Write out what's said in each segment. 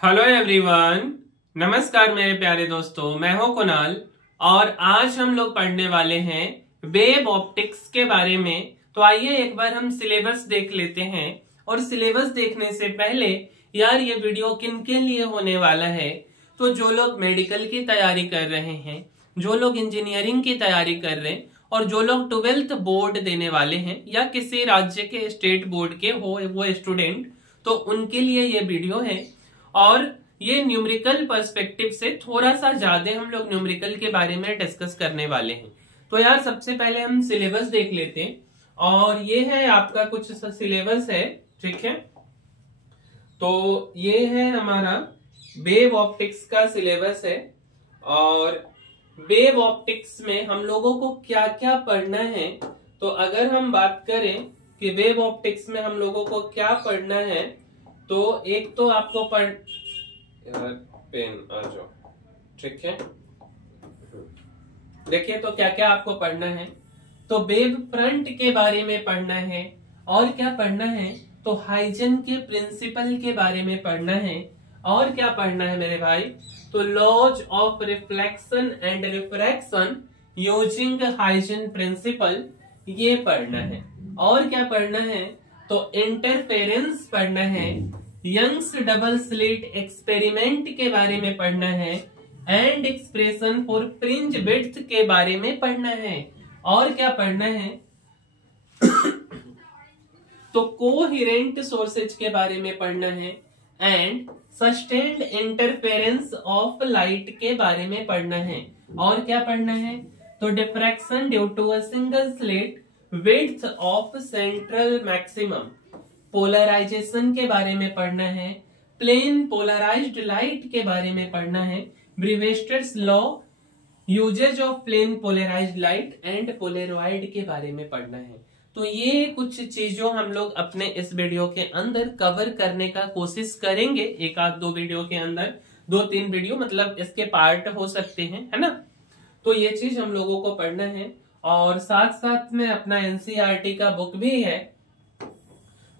Hello everyone, नमस्कार मेरे प्यारे दोस्तों। मैं हूं कुणाल और आज हम लोग पढ़ने वाले हैं वेब ऑप्टिक्स के बारे में। तो आइए एक बार हम सिलेबस देख लेते हैं। और सिलेबस देखने से पहले यार ये वीडियो किन के लिए होने वाला है, तो जो लोग मेडिकल की तैयारी कर रहे हैं, जो लोग इंजीनियरिंग की तैयारी कर रहे हैं और जो लोग 12th बोर्ड देने वाले हैं या किसी राज्य के स्टेट बोर्ड के हो वो स्टूडेंट, तो उनके लिए ये वीडियो है। और ये न्यूमेरिकल पर्सपेक्टिव से थोड़ा सा ज्यादा हम लोग न्यूमेरिकल के बारे में डिस्कस करने वाले हैं। तो यार सबसे पहले हम सिलेबस देख लेते हैं और ये है आपका कुछ सिलेबस है, ठीक है। तो ये है हमारा वेव ऑप्टिक्स का सिलेबस है और वेव ऑप्टिक्स में हम लोगों को क्या क्या पढ़ना है। तो अगर हम बात करें कि वेव ऑप्टिक्स में हम लोगों को क्या पढ़ना है, तो एक तो आपको पेन आ जाओ, ठीक है। देखिए तो क्या क्या आपको पढ़ना है। तो वेव फ्रंट के बारे में पढ़ना है और क्या पढ़ना है, तो हाइजन के प्रिंसिपल के बारे में पढ़ना है और क्या पढ़ना है मेरे भाई, तो laws of reflection and refraction using Huygens principle, ये पढ़ना है। और क्या पढ़ना है, तो इंटरफेरेंस पढ़ना है, यंग्स डबल स्लिट एक्सपेरिमेंट के बारे में पढ़ना है and expression for fringe width के बारे में पढ़ना है। और क्या पढ़ना है, तो कोहेरेंट सोर्सेज के बारे में पढ़ना है and sustained interference of light के बारे में पढ़ना है। और क्या पढ़ना है, तो diffraction due to a single slit width of central maximum, polarisation के बारे में पढ़ना है, प्लेन पोलराइज्ड लाइट के बारे में पढ़ना है, Brewster's law, uses of plane polarised light and polaroid के बारे में पढ़ना है। तो ये कुछ चीजों हम लोग अपने इस वीडियो के अंदर कवर करने का कोशिश करेंगे। एक आध दो वीडियो के अंदर, 2-3 वीडियो मतलब इसके पार्ट हो सकते हैं, है ना। तो ये चीज हम लोगों को पढ़ना है और साथ साथ में अपना एनसीईआरटी का बुक भी है।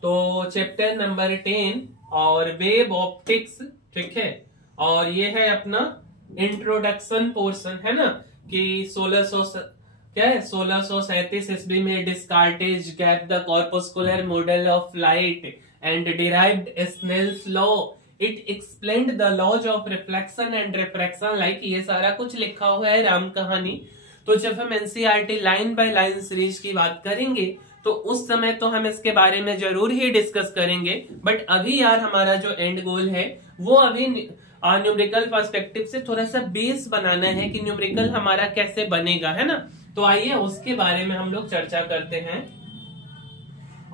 तो चैप्टर नंबर 10 और वेब ऑप्टिक्स, ठीक है। और ये है अपना इंट्रोडक्शन पोर्शन, है ना, कि 1637 ईस्वी में Descartes gave the corpuscular model of light and derived Snell's law, it explained the laws of reflection and refraction, like ये सारा कुछ लिखा हुआ है राम कहानी। तो जब हम NCERT line by line series की बात करेंगे तो उस समय तो हम इसके बारे में जरूर ही डिस्कस करेंगे। बट अभी यार हमारा जो एंड गोल है वो अभी न्यूमेरिकल पर्सपेक्टिव से थोड़ा सा बेस बनाना है कि न्यूमेरिकल हमारा कैसे बनेगा, है ना। तो आइए उसके बारे में हम लोग चर्चा करते हैं।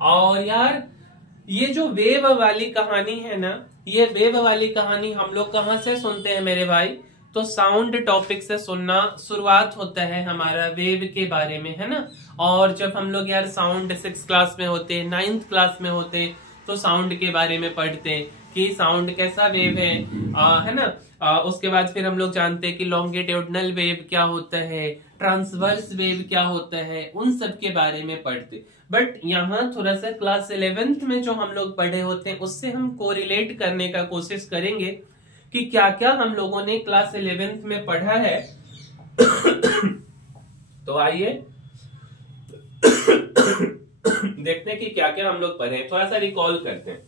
और यार ये जो वेव वाली कहानी है ना, ये वेव वाली कहानी हम लोग कहाँ से सुनते हैं मेरे भाई, तो साउंड टॉपिक से सुनना शुरुआत होता है हमारा वेव के बारे में, है ना। और जब हम लोग यार साउंड 6 क्लास में होते, 9th क्लास में होते, तो साउंड के बारे में पढ़ते कि साउंड कैसा वेव है ना। उसके बाद फिर हम लोग जानते हैं कि लॉन्गिट्यूडनल वेव क्या होता है, ट्रांसवर्स वेव क्या होता है, उन सब के बारे में पढ़ते। बट यहाँ थोड़ा सा क्लास 11th में जो हम लोग पढ़े होते हैं उससे हम कोरिलेट करने का कोशिश करेंगे कि क्या क्या हम लोगों ने क्लास 11th में पढ़ा है। तो आइए देखते हैं कि क्या क्या हम लोग पढ़े, थोड़ा सा रिकॉल करते हैं।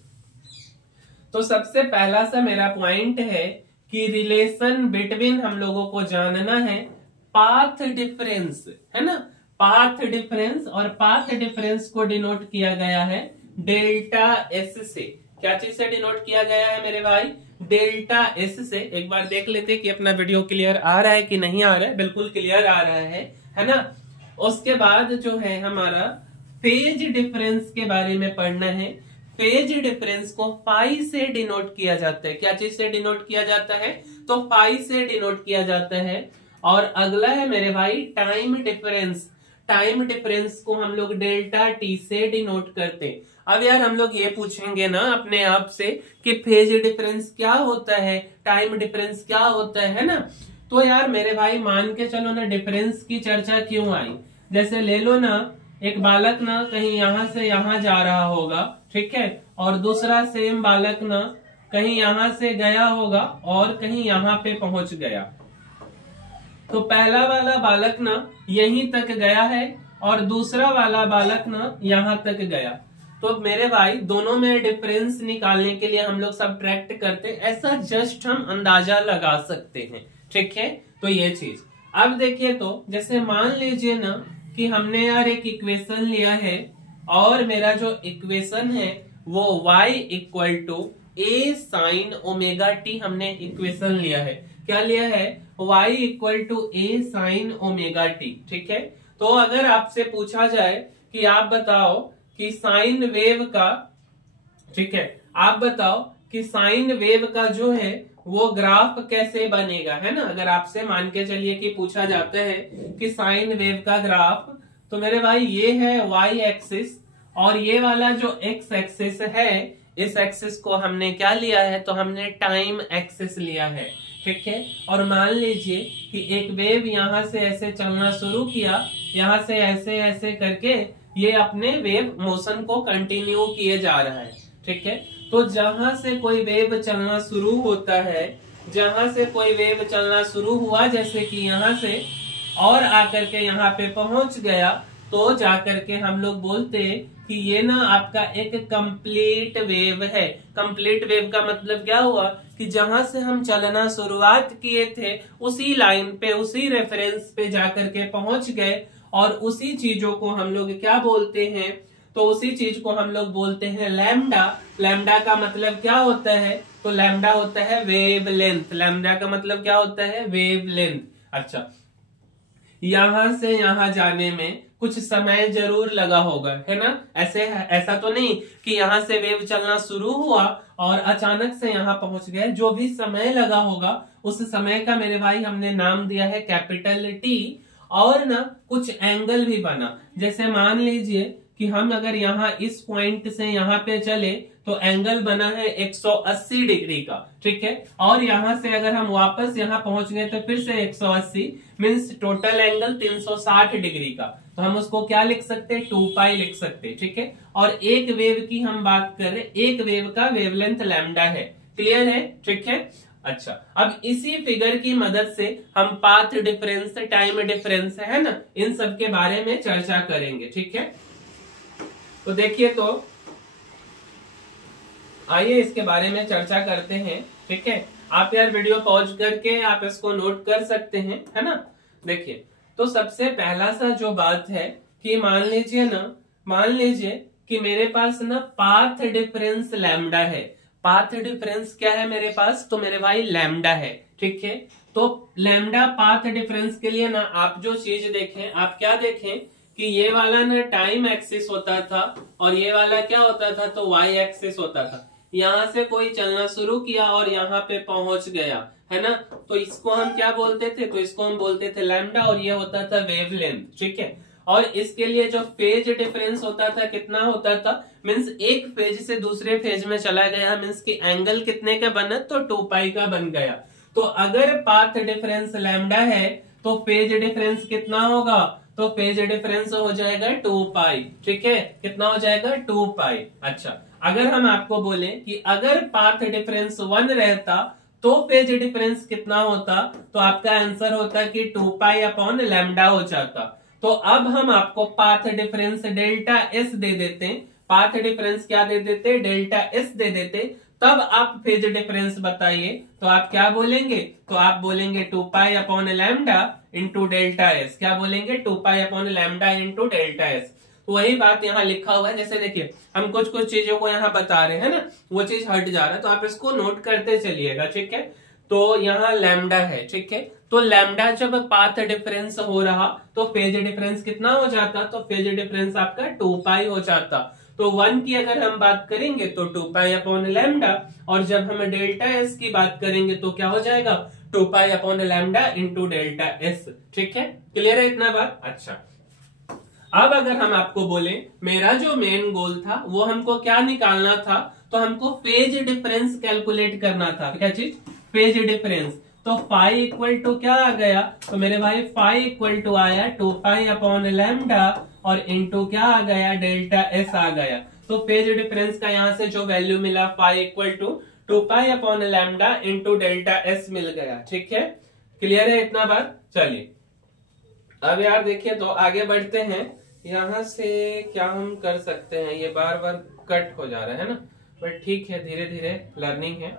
तो सबसे पहला सा मेरा पॉइंट है कि रिलेशन बिटवीन हम लोगों को जानना है पाथ डिफरेंस, है ना। पाथ डिफरेंस, और पाथ डिफरेंस को डिनोट किया गया है डेल्टा एस से। क्या चीज से डिनोट किया गया है मेरे भाई, डेल्टा एस से। एक बार देख लेते कि अपना वीडियो क्लियर आ रहा है कि नहीं आ रहा है। बिल्कुल क्लियर आ रहा है ना। उसके बाद जो है हमारा फेज डिफरेंस के बारे में पढ़ना है। फेज डिफरेंस को फाई से डिनोट किया जाता है। क्या चीज से डिनोट किया जाता है, तो फाई से डिनोट किया जाता है। और अगला है मेरे भाई टाइम डिफरेंस। टाइम डिफरेंस को हम लोग डेल्टा टी से डिनोट करते हैं। अब यार हम लोग ये पूछेंगे ना अपने आप से कि फेज डिफरेंस क्या होता है, टाइम डिफरेंस क्या होता है ना। तो यार मेरे भाई मान के चलो ना, डिफरेंस की चर्चा क्यों आई। जैसे ले लो ना, एक बालक ना कहीं यहां से यहां जा रहा होगा, ठीक है, और दूसरा सेम बालक ना कहीं यहां से गया होगा और कहीं यहां पे पहुंच गया। तो पहला वाला बालक ना यहीं तक गया है और दूसरा वाला बालक ना यहां तक गया। तो मेरे भाई दोनों में डिफरेंस निकालने के लिए हम लोग सब्ट्रैक्ट करते, ऐसा जस्ट हम अंदाजा लगा सकते हैं। ठीक है, तो ये चीज। अब देखिए, तो जैसे मान लीजिए ना कि हमने यार एक इक्वेशन लिया है और मेरा जो इक्वेशन है वो y equal to a sine omega t हमने इक्वेशन लिया है। क्या लिया है? y equal to a sine omega t. ठीक है, तो अगर आपसे पूछा जाए कि आप बताओ कि साइन वेव का, ठीक है, आप बताओ कि साइन वेव का जो है वो ग्राफ कैसे बनेगा, है ना। अगर आपसे मान के चलिए कि पूछा जाता है कि साइन वेव का ग्राफ, तो मेरे भाई ये है y एक्सिस और ये वाला जो x एक्सिस है, इस एक्सिस को हमने क्या लिया है? तो हमने टाइम एक्सिस लिया है। ठीक है, और मान लीजिए कि एक वेव यहां से ऐसे चलना शुरू किया, यहां से ऐसे ऐसे करके ये अपने वेव मोशन को कंटिन्यू किए जा रहा है। ठीक है, तो जहां से कोई वेव चलना शुरू होता है, जहां से कोई वेव चलना शुरू हुआ, जैसे कि यहां से और आकर के यहाँ पे पहुंच गया, तो जाकर के हम लोग बोलते कि ये ना आपका एक कंप्लीट वेव है। कंप्लीट वेव का मतलब क्या हुआ कि जहां से हम चलना शुरुआत किए थे उसी लाइन पे, उसी रेफरेंस पे जाकर के पहुंच गए, और उसी चीजों को हम लोग क्या बोलते हैं? तो उसी चीज को हम लोग बोलते हैं लैम्डा। लैम्डा का मतलब क्या होता है? तो लैम्डा होता है वेव लेंथ। लैम्डा का मतलब क्या होता है? Wave length. अच्छा, यहां से यहां जाने में कुछ समय जरूर लगा होगा, है ना। ऐसा तो नहीं कि यहां से वेव चलना शुरू हुआ और अचानक से यहां पहुंच गए। जो भी समय लगा होगा उस समय का मेरे भाई हमने नाम दिया है कैपिटल टी। और ना कुछ एंगल भी बना, जैसे मान लीजिए कि हम अगर यहाँ इस पॉइंट से यहाँ पे चले तो एंगल बना है 180 डिग्री का। ठीक है, और यहाँ से अगर हम वापस यहाँ पहुंच गए तो फिर से 180 मीन्स टोटल एंगल 360 डिग्री का। तो हम उसको क्या लिख सकते हैं? 2 पाई लिख सकते हैं। ठीक है, और एक वेव की हम बात कर रहे, एक वेव का वेवलेंथ लैम्डा है। क्लियर है? ठीक है, अच्छा, अब इसी फिगर की मदद से हम पाथ डिफरेंस, टाइम डिफरेंस, है ना, इन सब के बारे में चर्चा करेंगे। ठीक है, तो देखिए, तो आइए इसके बारे में चर्चा करते हैं। ठीक है, आप यार वीडियो पॉज करके आप इसको नोट कर सकते हैं, है ना। देखिए, तो सबसे पहला सा जो बात है कि मान लीजिए कि मेरे पास ना पाथ डिफरेंस लैम्डा है। पाथ डिफरेंस क्या है मेरे पास? तो मेरे भाई लैम्डा है। ठीक है, तो लैम्डा पाथ डिफरेंस के लिए ना आप जो चीज देखें, आप क्या देखें कि ये वाला ना टाइम एक्सिस होता था और ये वाला क्या होता था? तो वाई एक्सिस होता था। यहाँ से कोई चलना शुरू किया और यहाँ पे पहुंच गया, है ना, तो इसको हम क्या बोलते थे? तो इसको हम बोलते थे लैम्डा, और ये होता था वेवलेंथ। ठीक है, और इसके लिए जो फेज डिफरेंस होता था कितना होता था? मीन्स एक फेज से दूसरे फेज में चला गया, मीन्स की एंगल कितने का बना? तो 2 पाई का बन गया। तो अगर पाथ डिफरेंस लैम्डा है तो फेज डिफरेंस कितना होगा? तो फेज डिफरेंस हो जाएगा 2 पाई। ठीक है, कितना हो जाएगा? 2 पाई। अच्छा, अगर हम आपको बोले कि अगर पाथ डिफरेंस 1 रहता तो फेज डिफरेंस कितना होता? तो आपका आंसर होता कि 2 पाई अपॉन लैम्डा हो जाता। तो अब हम आपको पाथ डिफरेंस डेल्टा एस दे देते, पाथ डिफरेंस क्या दे देते? डेल्टा एस दे देते, तब आप फेज डिफरेंस बताइए, तो आप क्या बोलेंगे? तो आप बोलेंगे 2 pi upon lambda into delta S. क्या बोलेंगे? 2 pi upon lambda into delta S. तो वही बात यहाँ लिखा हुआ है। जैसे देखिए, हम कुछ चीजों को यहाँ बता रहे हैं ना, वो चीज हट जा रहा है, तो आप इसको नोट करते चलिएगा। ठीक है, तो यहाँ लैम्डा है। ठीक है, तो लैम्डा जब पाथ डिफरेंस हो रहा तो फेज डिफरेंस कितना हो जाता? तो फेज डिफरेंस आपका 2 पाई हो जाता। तो 1 की अगर हम बात करेंगे तो 2 पाई अपॉन लैम्डा, और जब हम डेल्टा एस की बात करेंगे तो क्या हो जाएगा? 2 pi upon lambda into delta S. ठीक है, क्लियर है इतना बात? अच्छा, अब अगर हम आपको बोले मेरा जो मेन गोल था वो हमको क्या निकालना था? तो हमको फेज डिफरेंस कैलकुलेट करना था। क्या चीज? Phase difference. तो फाई इक्वल टू क्या आ गया? तो मेरे भाई फाई इक्वल टू आया 2 पाई अपॉन लैम्डा और इंटू क्या आ गया? डेल्टा एस आ गया। तो फेज डिफरेंस का यहाँ से जो वैल्यू मिला phi equal to 2π/λ into delta s मिल गया। ठीक है, क्लियर है इतना बात। चलिए अब यार देखिए तो आगे बढ़ते हैं। यहां से क्या हम कर सकते हैं, ये बार बार कट हो जा रहा है ना, बट ठीक है, धीरे धीरे लर्निंग है।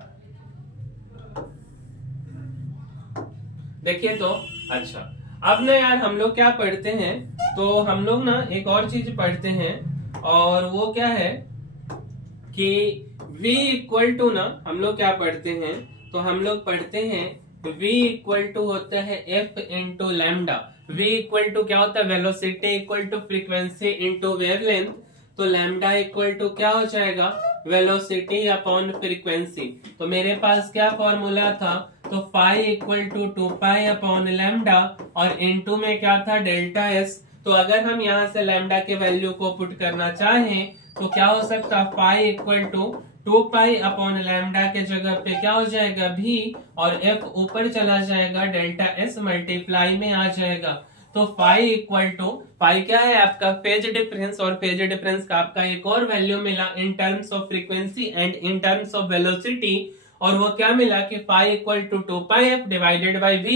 देखिए तो अच्छा, अब ना यार हम लोग क्या पढ़ते हैं, तो हम लोग ना एक और चीज पढ़ते हैं, और वो क्या है कि v इक्वल टू ना हम लोग क्या पढ़ते हैं, तो हम लोग पढ़ते हैं v इक्वल टू होता है f into lambda. v equal to क्या होता है, velocity equal to frequency into wavelength. तो लैम्डा इक्वल टू क्या हो जाएगा, वेलोसिटी अपॉन फ्रीक्वेंसी। तो मेरे पास क्या फॉर्मूला था, तो फाई इक्वल टू 2π/λ और इनटू में क्या था, डेल्टा एस। तो अगर हम यहाँ से लैम्डा के वैल्यू को पुट करना चाहें तो क्या हो सकता है, फाई इक्वल टू 2π/λ के जगह पे क्या हो जाएगा भी, और f ऊपर चला जाएगा, डेल्टा एस मल्टीप्लाई में आ जाएगा। तो फाई इक्वल टू, फाई क्या है आपका फेज डिफरेंस, और फेज डिफरेंस का आपका एक और वैल्यू मिला in terms of frequency and in terms of velocity, और वो क्या मिला कि phi equal to 2πf divided by v,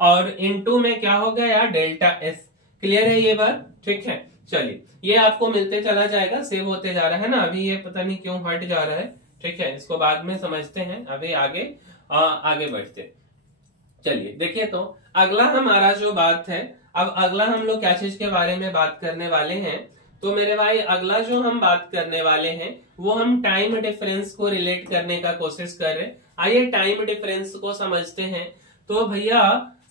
और इनटू में क्या हो गया, डेल्टा एस। क्लियर है ये बात। ठीक है, चलिए ये आपको मिलते चला जाएगा, सेव होते जा रहा है ना, अभी ये पता नहीं क्यों हट जा रहा है। ठीक है, इसको बाद में समझते हैं, अभी आगे बढ़ते। चलिए देखिए तो अगला हमारा जो बात है, अब अगला हम लोग क्या चीज के बारे में बात करने वाले हैं, तो मेरे भाई अगला जो हम बात करने वाले हैं वो हम टाइम डिफरेंस को रिलेट करने का कोशिश कर रहे हैं। आइए टाइम डिफरेंस को समझते हैं। तो भैया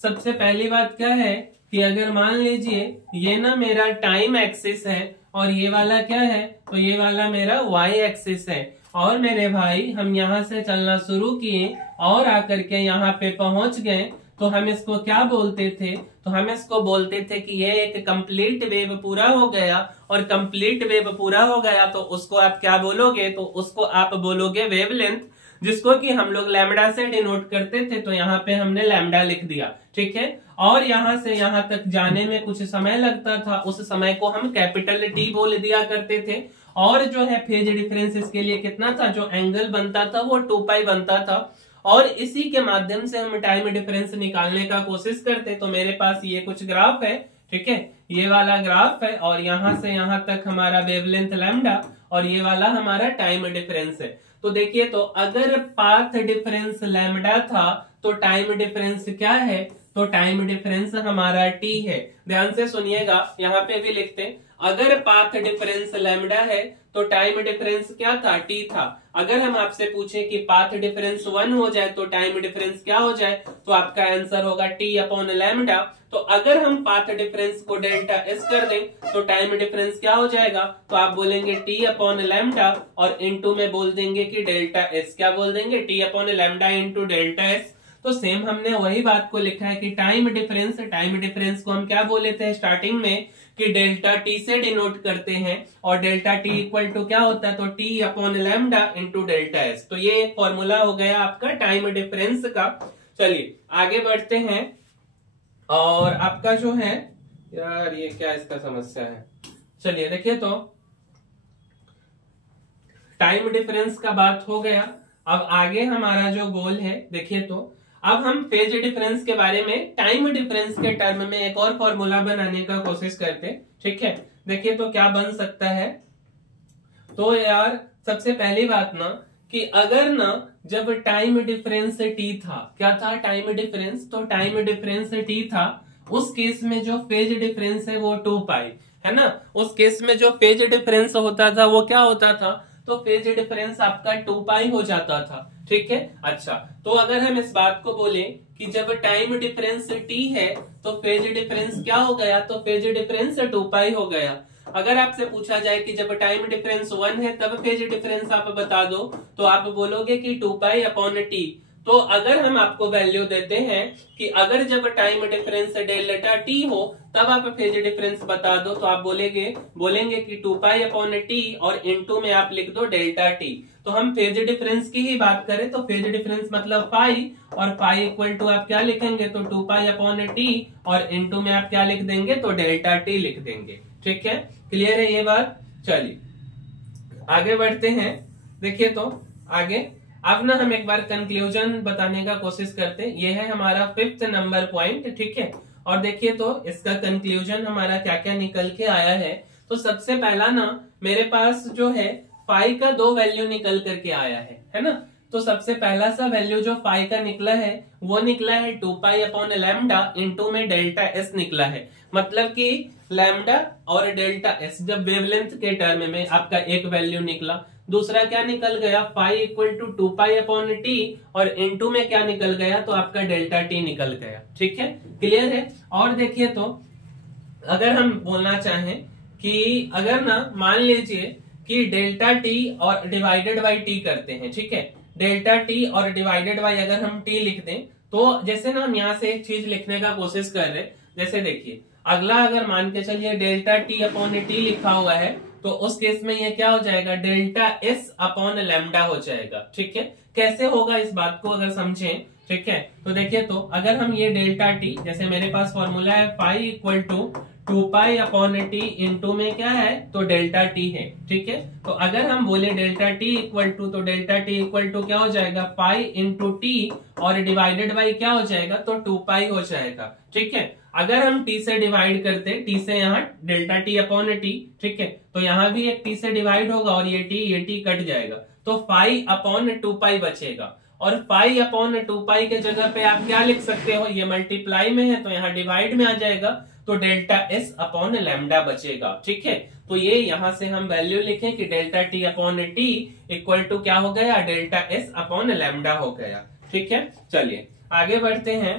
सबसे पहली बात क्या है कि अगर मान लीजिए ये ना मेरा टाइम एक्सिस है और ये वाला क्या है, तो ये वाला मेरा वाई एक्सिस है, और मेरे भाई हम यहाँ से चलना शुरू किए और आकर के यहाँ पे पहुंच गए, तो हम इसको क्या बोलते थे, तो हम इसको बोलते थे कि ये एक कंप्लीट वेव पूरा हो गया, और कंप्लीट वेव पूरा हो गया तो उसको आप क्या बोलोगे, तो उसको आप बोलोगे वेवलेंथ, जिसको कि हम लोग लैम्डा से डिनोट करते थे। तो यहाँ पे हमने लैम्डा लिख दिया। ठीक है, और यहाँ से यहाँ तक जाने में कुछ समय लगता था, उस समय को हम कैपिटल टी बोल दिया करते थे। और जो है फेज डिफरेंस इसके लिए कितना था, जो एंगल बनता था वो 2π बनता था, और इसी के माध्यम से हम टाइम डिफरेंस निकालने का कोशिश करते। तो मेरे पास ये कुछ ग्राफ है, ठीक है, ये वाला ग्राफ है, और यहाँ से यहाँ तक हमारा वेवलेंथ लैम्डा, और ये वाला हमारा टाइम डिफरेंस है। तो देखिए तो अगर पाथ डिफरेंस लैम्डा था तो टाइम डिफरेंस क्या है, तो टाइम डिफरेंस हमारा t है। ध्यान से सुनिएगा, यहाँ पे भी लिखते हैं, अगर पाथ डिफरेंस लैम्डा है तो टाइम डिफरेंस क्या था, t था। अगर हम आपसे पूछे कि पाथ डिफरेंस 1 हो जाए तो टाइम डिफरेंस क्या हो जाए, तो आपका आंसर होगा t/λ। तो अगर हम पाथ डिफरेंस को डेल्टा एस कर दें तो टाइम डिफरेंस क्या हो जाएगा, तो आप बोलेंगे t/λ, और इनटू में बोल देंगे कि डेल्टा एस, क्या बोल देंगे, t/λ इंटू डेल्टा एस। तो सेम हमने वही बात को लिखा है कि टाइम डिफरेंस को हम क्या बोले थे स्टार्टिंग में, कि डेल्टा टी से डिनोट करते हैं, और डेल्टा टी इक्वल टू क्या होता है, तो t/λ इंटू डेल्टा एस। तो ये एक फॉर्मूला हो गया आपका टाइम डिफरेंस का। चलिए आगे बढ़ते हैं, और आपका जो है यार ये क्या इसका समस्या है। चलिए देखिए तो टाइम डिफरेंस का बात हो गया। अब आगे हमारा जो गोल है, देखिए तो अब हम फेज डिफरेंस के बारे में टाइम डिफरेंस के टर्म में एक और फॉर्मूला बनाने का कोशिश करते। ठीक है, देखिए तो क्या बन सकता है। तो यार सबसे पहली बात ना कि अगर ना जब टाइम डिफरेंस t था, क्या था टाइम डिफरेंस, तो टाइम डिफरेंस t था, उस केस में जो फेज डिफरेंस है वो 2π है ना। उस केस में जो फेज डिफरेंस होता था वो क्या होता था, तो फेज डिफरेंस आपका 2π हो जाता था। ठीक है, अच्छा तो अगर हम इस बात को बोले कि जब टाइम डिफरेंस t है तो फेज डिफरेंस क्या हो गया, तो फेज डिफरेंस 2π हो गया। अगर आपसे पूछा जाए कि जब टाइम डिफरेंस 1 है तब फेज डिफरेंस आप बता दो, तो आप बोलोगे कि 2π/t। तो अगर हम आपको वैल्यू देते हैं कि अगर जब टाइम डिफरेंस डेल्टा t हो तब आप फेज डिफरेंस बता दो, तो आप बोलेंगे कि 2π/t, और इनटू में आप लिख दो डेल्टा t। तो हम फेज डिफरेंस की ही बात करें तो फेज डिफरेंस मतलब फाई, और फाई इक्वल टू आप क्या लिखेंगे, तो 2π/t, और इनटू में आप क्या लिख देंगे, तो डेल्टा t लिख देंगे। ठीक है, क्लियर है ये बात। चलिए आगे बढ़ते हैं। देखिए तो आगे अब ना हम एक बार कंक्लूजन बताने का कोशिश करते हैं। ये है हमारा 5th नंबर पॉइंट, ठीक है। और देखिए तो इसका कंक्लूजन हमारा क्या क्या निकल के आया है। तो सबसे पहला ना मेरे पास जो है फाई का 2 वैल्यू निकल करके आया है ना। तो सबसे पहला सा वैल्यू जो फाई का निकला है वो निकला है 2 पाई अपॉन लैम्डा इंटू में डेल्टा एस निकला है। मतलब कि लैम्डा और डेल्टा एस जब वेवलेंथ के टर्म में आपका एक वैल्यू निकला, दूसरा क्या निकल गया phi equal to 2 pi upon T, और इनटू में क्या निकल गया तो आपका डेल्टा टी निकल गया। ठीक है, क्लियर है। और देखिए तो अगर हम बोलना चाहें कि अगर ना मान लीजिए कि डेल्टा टी और डिवाइडेड बाई टी करते हैं, ठीक है, डेल्टा टी और डिवाइडेड बाई अगर हम टी लिख दें तो जैसे ना हम यहाँ से एक चीज लिखने का कोशिश कर रहे हैं। जैसे देखिए अगला अगर मान के चलिए डेल्टा टी अपॉन टी लिखा हुआ है तो उस केस में ये क्या हो जाएगा डेल्टा एस अपॉन लैम्डा हो जाएगा। ठीक है, कैसे होगा इस बात को अगर समझें, ठीक है। तो देखिए तो अगर हम ये डेल्टा टी, जैसे मेरे पास फॉर्मूला है phi equal to 2 pi upon T into में क्या है तो डेल्टा टी है। ठीक है, तो अगर हम बोले डेल्टा टी इक्वल टू, तो डेल्टा टी इक्वल टू क्या हो जाएगा पाई इंटू टी और डिवाइडेड बाई क्या हो जाएगा तो 2 पाई हो जाएगा। ठीक है, अगर हम टी से डिवाइड करते, टी से यहाँ डेल्टा टी अपॉन टी, ठीक है, तो यहाँ भी एक टी से डिवाइड होगा और ये टी कट जाएगा तो फाई अपॉन 2 पाई बचेगा। और फाई अपॉन 2 पाई के जगह पे आप क्या लिख सकते हो, ये मल्टीप्लाई में है तो यहाँ डिवाइड में आ जाएगा तो डेल्टा एस अपॉन लैम्डा बचेगा। ठीक है, तो ये यहां से हम वैल्यू लिखें कि delta T upon T equal to क्या हो गया डेल्टा एस अपॉन लैम्डा हो गया। ठीक है, चलिए आगे बढ़ते हैं।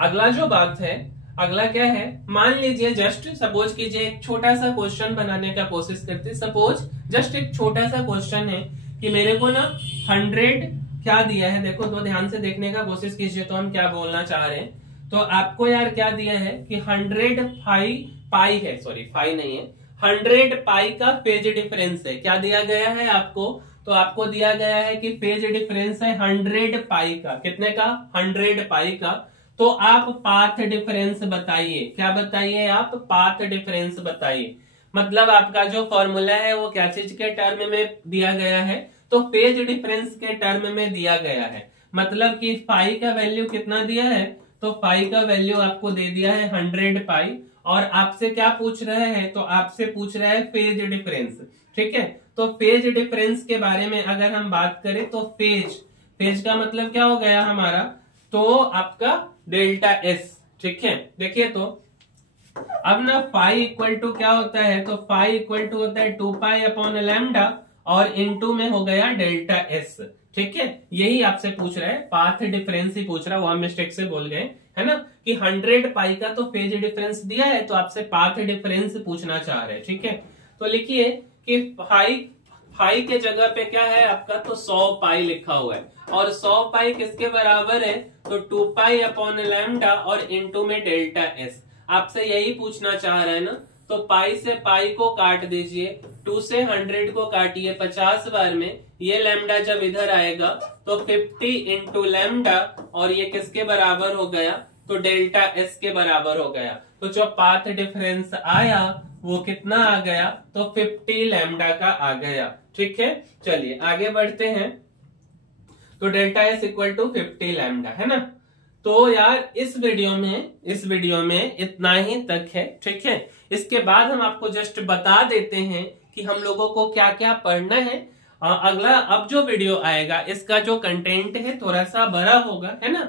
अगला जो बात है, अगला क्या है, मान लीजिए जस्ट सपोज कीजिए एक छोटा सा क्वेश्चन बनाने का कोशिश करते। सपोज जस्ट एक छोटा सा क्वेश्चन है कि मेरे को ना 100 क्या दिया है, देखो तो ध्यान से देखने का कोशिश कीजिए तो हम क्या बोलना चाह रहे हैं। तो आपको यार क्या दिया है कि 100 पाई है, सॉरी फाई नहीं है, 100 पाई का फेज डिफरेंस है। क्या दिया गया है आपको, तो आपको दिया गया है कि फेज डिफरेंस है 100 पाई का, कितने का 100 पाई का। तो आप पाथ डिफरेंस बताइए, क्या बताइए आप पाथ डिफरेंस बताइए। मतलब आपका जो फॉर्मूला है वो क्या चीज के टर्म में दिया गया है तो फेज डिफरेंस के टर्म में दिया गया है। मतलब कि फाई का वैल्यू कितना दिया है तो फाई का वैल्यू आपको दे दिया है 100 पाई और आपसे क्या पूछ रहे हैं तो आपसे पूछ रहा है फेज डिफरेंस। ठीक है, तो फेज डिफरेंस के बारे में अगर हम बात करें तो फेज का मतलब क्या हो गया हमारा तो आपका डेल्टा एस। ठीक है, देखिए तो अब ना फाई इक्वल टू क्या होता है तो फाई इक्वल टू होता है 2 पाई अपॉन लैम्डा और इनटू में हो गया डेल्टा एस। ठीक है, यही आपसे पूछ रहा है, पाथ डिफरेंस ही पूछ रहा है, वो हम मिस्टेक से बोल गए है ना कि 100 पाई का तो फेज डिफरेंस दिया है तो आपसे पाथ डिफरेंस पूछना चाह रहे हैं। ठीक है, तो लिखिए कि फाई के जगह पे क्या है आपका तो 100 पाई लिखा हुआ है और 100 पाई किसके बराबर है तो 2 पाई अपॉन लैम्डा और इनटू में डेल्टा एस। आपसे यही पूछना चाह रहा है ना, तो पाई से पाई को काट दीजिए, 2 से 100 को काटिए 50 बार में, ये लैम्डा जब इधर आएगा तो 50 इंटू लैम्डा और ये किसके बराबर हो गया तो डेल्टा एस के बराबर हो गया। तो जो पाथ डिफरेंस आया वो कितना आ गया तो 50 लैम्डा का आ गया। ठीक है, चलिए आगे बढ़ते हैं। तो delta S equal to 50 lambda है ना। तो यार इस वीडियो में इतना ही तक है। ठीक है, इसके बाद हम आपको जस्ट बता देते हैं कि हम लोगों को क्या क्या पढ़ना है। अगला अब जो वीडियो आएगा इसका जो कंटेंट है थोड़ा सा बड़ा होगा है ना,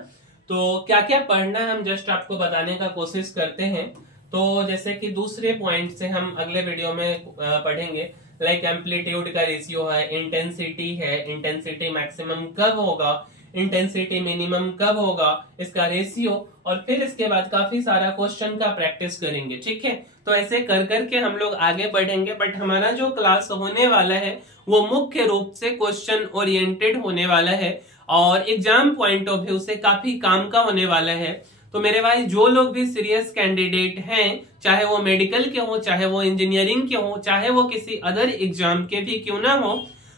तो क्या क्या पढ़ना है हम जस्ट आपको बताने का कोशिश करते हैं। तो जैसे कि दूसरे पॉइंट से हम अगले वीडियो में पढ़ेंगे, लाइक एम्पलीट्यूड का रेशियो है, इंटेंसिटी है, इंटेंसिटी मैक्सिमम कब होगा, इंटेंसिटी मिनिमम कब होगा, इसका रेशियो, और फिर इसके बाद काफी सारा क्वेश्चन का प्रैक्टिस करेंगे। ठीक है, तो ऐसे कर करके हम लोग आगे बढ़ेंगे। बट हमारा जो क्लास होने वाला है वो मुख्य रूप से क्वेश्चन ओरिएंटेड होने वाला है और एग्जाम पॉइंट ऑफ व्यू से काफी काम का होने वाला है। तो मेरे भाई जो लोग भी सीरियस कैंडिडेट हैं, चाहे वो मेडिकल के हो, चाहे वो इंजीनियरिंग के हो, चाहे वो किसी अदर एग्जाम के भी क्यों ना हो,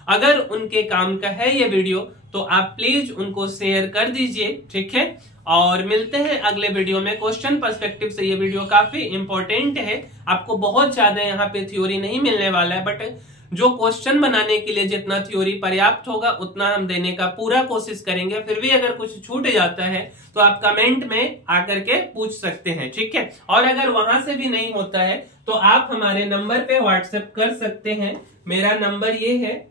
अगर उनके काम का है ये वीडियो तो आप प्लीज उनको शेयर कर दीजिए। ठीक है, और मिलते हैं अगले वीडियो में। क्वेश्चन पर्सपेक्टिव से ये वीडियो काफी इंपॉर्टेंट है, आपको बहुत ज्यादा यहाँ पे थ्योरी नहीं मिलने वाला है, बट जो क्वेश्चन बनाने के लिए जितना थ्योरी पर्याप्त होगा उतना हम देने का पूरा कोशिश करेंगे। फिर भी अगर कुछ छूट जाता है तो आप कमेंट में आकर के पूछ सकते हैं, ठीक है। और अगर वहां से भी नहीं होता है तो आप हमारे नंबर पे व्हाट्सएप कर सकते हैं। मेरा नंबर ये है,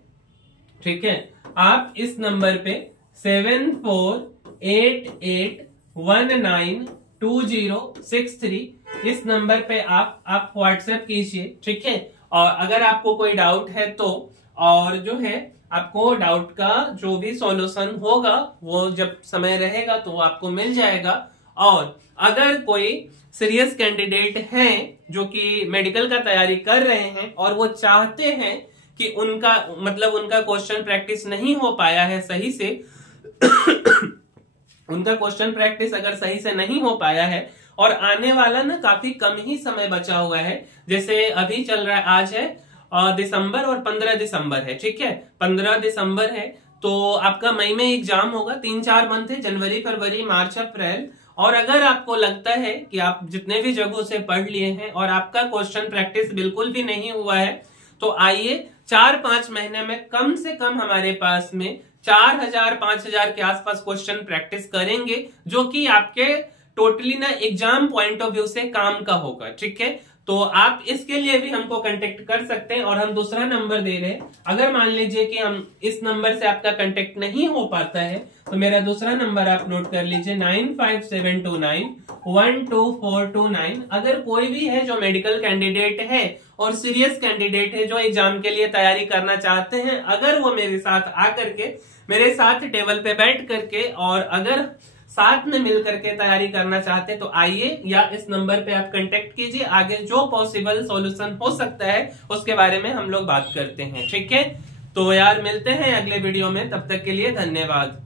ठीक है। आप इस नंबर पे 7488192063 इस नंबर पे आप व्हाट्सएप कीजिए, ठीक है। और अगर आपको कोई डाउट है तो, और जो है आपको डाउट का जो भी सॉल्यूशन होगा वो जब समय रहेगा तो आपको मिल जाएगा। और अगर कोई सीरियस कैंडिडेट हैं जो कि मेडिकल का तैयारी कर रहे हैं और वो चाहते हैं कि उनका क्वेश्चन प्रैक्टिस नहीं हो पाया है सही से उनका क्वेश्चन प्रैक्टिस अगर सही से नहीं हो पाया है और आने वाला ना काफी कम ही समय बचा हुआ है, जैसे अभी चल रहा है, आज है दिसंबर और 15 दिसंबर है, ठीक है। 15 दिसंबर है तो आपका मई में एग्जाम होगा। 3-4 मंथ है, जनवरी फरवरी मार्च अप्रैल। और अगर आपको लगता है कि आप जितने भी जगहों से पढ़ लिए हैं और आपका क्वेश्चन प्रैक्टिस बिल्कुल भी नहीं हुआ है तो आइए 4-5 महीने में कम से कम हमारे पास में 4000-5000 के आसपास क्वेश्चन प्रैक्टिस करेंगे, जो कि आपके टोटली ना एग्जाम पॉइंट ऑफ व्यू से काम का होगा, ठीक है। तो आप इसके लिए भी हमको कांटेक्ट कर सकते हैं। और हम दूसरा नंबर दे रहे हैं, अगर मान लीजिए कि हम इस नंबर से आपका कांटेक्ट नहीं हो पाता है तो मेरा दूसरा नंबर आप नोट कर लीजिए 9572912429। अगर कोई भी है जो मेडिकल कैंडिडेट है और सीरियस कैंडिडेट है जो एग्जाम के लिए तैयारी करना चाहते हैं, अगर वो मेरे साथ आकर के मेरे साथ टेबल पे बैठ करके और अगर साथ में मिल करके तैयारी करना चाहते हैं तो आइए, या इस नंबर पे आप कांटेक्ट कीजिए। आगे जो पॉसिबल सॉल्यूशन हो सकता है उसके बारे में हम लोग बात करते हैं, ठीक है। तो यार मिलते हैं अगले वीडियो में, तब तक के लिए धन्यवाद।